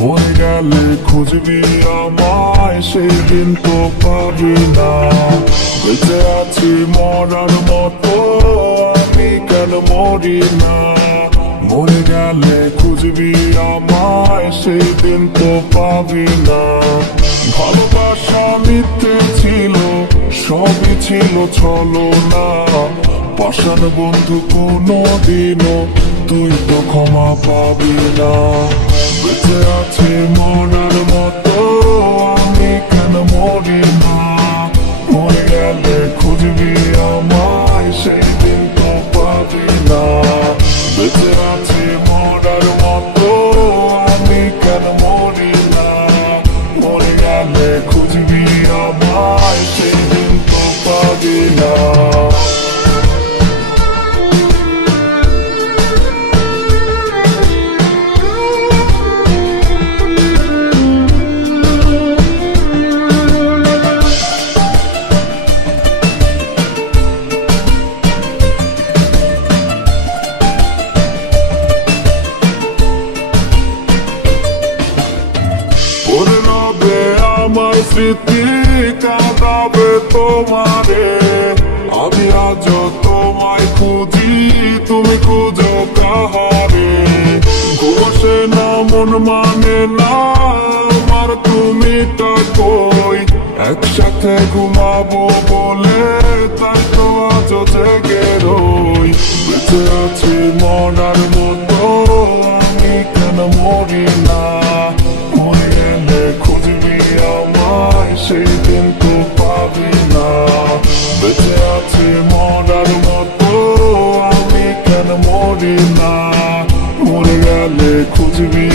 মরে গেলে খুঁজবি আমায়, সেই দিন তো পাবি না। বেঁচে আছি মরার মতো, আমি কেন মরি না? মরে গেলে খুঁজবি আমায়, সেই দিন তো পাবি না। ভালোবাসা মিথ্যে ছিল, সবই ছিল ছলনা। পাষাণ বন্ধু কোনোদিনও তুই তো ক্ষমা পাবি না। বেঁচে আছি মরার মতো, আমি কেন মরি না? মরে গেলে খুঁজবি আমায়, সেই দিন তো পাবি না। বেঁচে আছি মরার মতো, আমি কেন মরি না? মরে গেলে খুঁজবি আমায়, সেই দিন তো পাবি না। আমার স্মৃতি কাঁদাবে তোমারে, আমি আজ তোমায় খুঁজি, তুমি খুঁজো কাহারে? ঘুমোসে না মন মানে না আমার, তুমি তো কই? একসাথে ঘুমাবো বলে তাই তো আজ জেগে রই। বেঁচে আছি মরার মতো, আমি কেন মরি না? মরে গেলে খুঁজবি আমায়, সেই দিন তো পাবি না। বেঁচে আছি মরার মতো, আমি কেন মরি না? মরে গেলে খুঁজবি